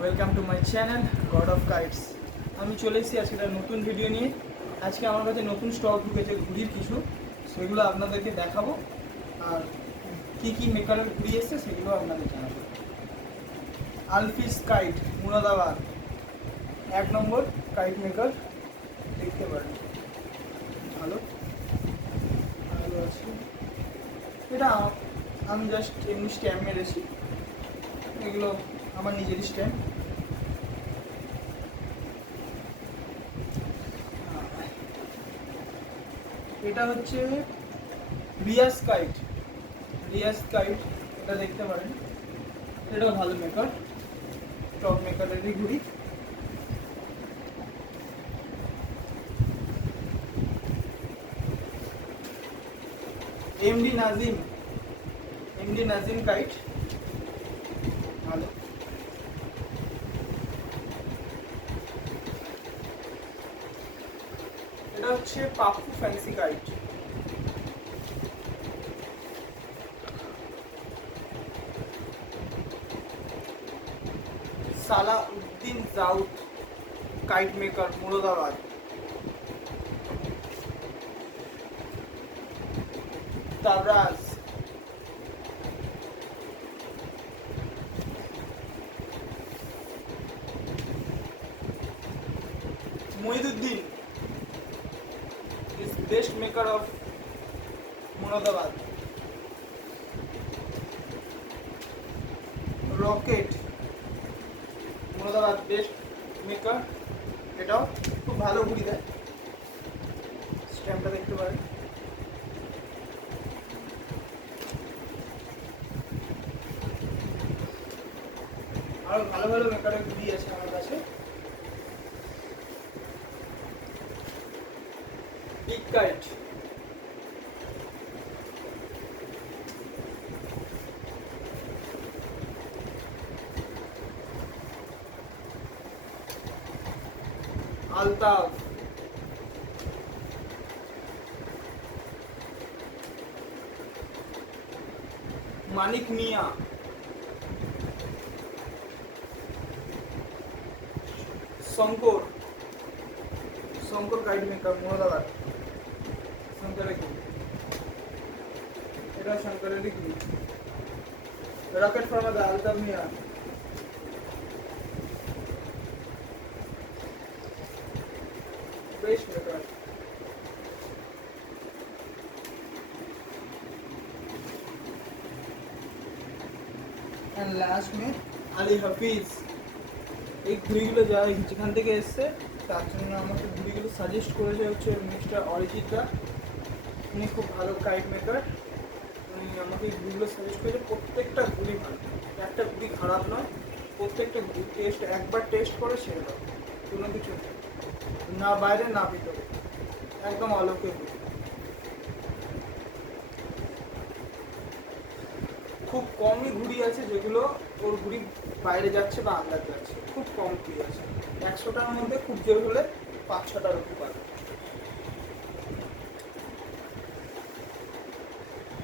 Welcome to my channel god of kites. আমি চলে এসেছি আজকে একটা নতুন ভিডিও নিয়ে। আজকে আমার কাছে নতুন স্টক ঢুকেছে ঘুড়ির কিছু, সেগুলো আপনাদেরকে দেখাবো। আর কি কি মেকারের ঘুড়ি এসছে সেগুলো আপনাদের জানাবো। আলফিস কাইট মুরাদাবাদ, 1 নম্বর কাইট মেকার, দেখতে পারেন ভালো ভালো আছে। এটা আমি জাস্ট এমনি স্ট্যাম্প মেরেছি, এগুলো আমার নিজেরই স্ট্যাম্প। এটা হচ্ছে রিয়াস কাইট, এটা দেখতে পারেন, এটাও ভালো মেকার, টপ মেকারেরই ঘুড়ি। এমডি নাজিম কাইট, ভালো। এটা হচ্ছে Pappu fancy kite, Salauddin Jaud kite maker Moradabad. Tabraz, Mohiuddin is best maker of Moradabad. Rocket Moradabad best maker, এটাও খুব ভালো ঘুড়ি দেয়। স্ট্যাম্পটা দেখতে পারেন। আরো ভালো ভালো মেকারের ঘুড়ি আছে আমার কাছে। Big kite, Altaf, Manik Miya, Shankar kite maker Moradabad. শঙ্করের ঘুড়ি, এটা শঙ্করেরই ঘুড়ি। রকেট ফরমাদা Altaf Miya, best maker. And last में আলী হাফিজ। এই ঘুড়িগুলো যা যেখান থেকে এসছে তার জন্য আমাকে ঘুড়িগুলো সাজেস্ট করেছে হচ্ছে মিস্টার অরিজিৎরা। উনি খুব ভালো কাইট মেকার, উনি আমাকে এই ঘুড়িগুলো সাজেস্ট করেছে। প্রত্যেকটা ঘুড়ি ভালো, একটা ঘুড়ি খারাপ নয়, প্রত্যেকটা ঘুড়ি টেস্ট একবার টেস্ট করে ছেড়ে দাও, কোনো কিছু নেই, না বাইরে না ভিতরে, একদম অলৌকিক। খুব কমই ঘুড়ি আছে যেগুলো ওর ঘুড়ি বাইরে যাচ্ছে বা আন্দাজ যাচ্ছে, খুব কম ঘুড়ি আছে। 100টার মধ্যে খুব জোর হলে 5-6টার উপর পাবে।